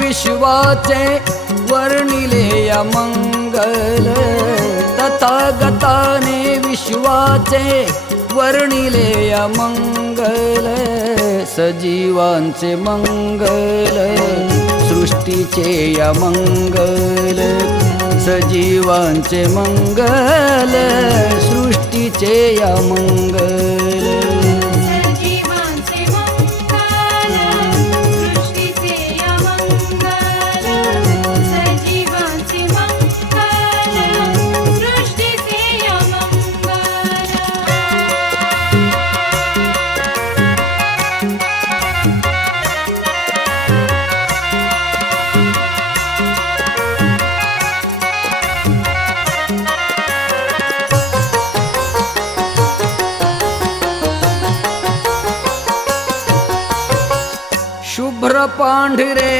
विश्वाचे वर्णिले अमंगल तथागताने विश्वाचे वर्णिले अमंगल सजीवांचे मंगल सृष्टीचे अमंगल सजीवांचे मंगल सृष्टीचे अमंगल शुभ्र पांढरे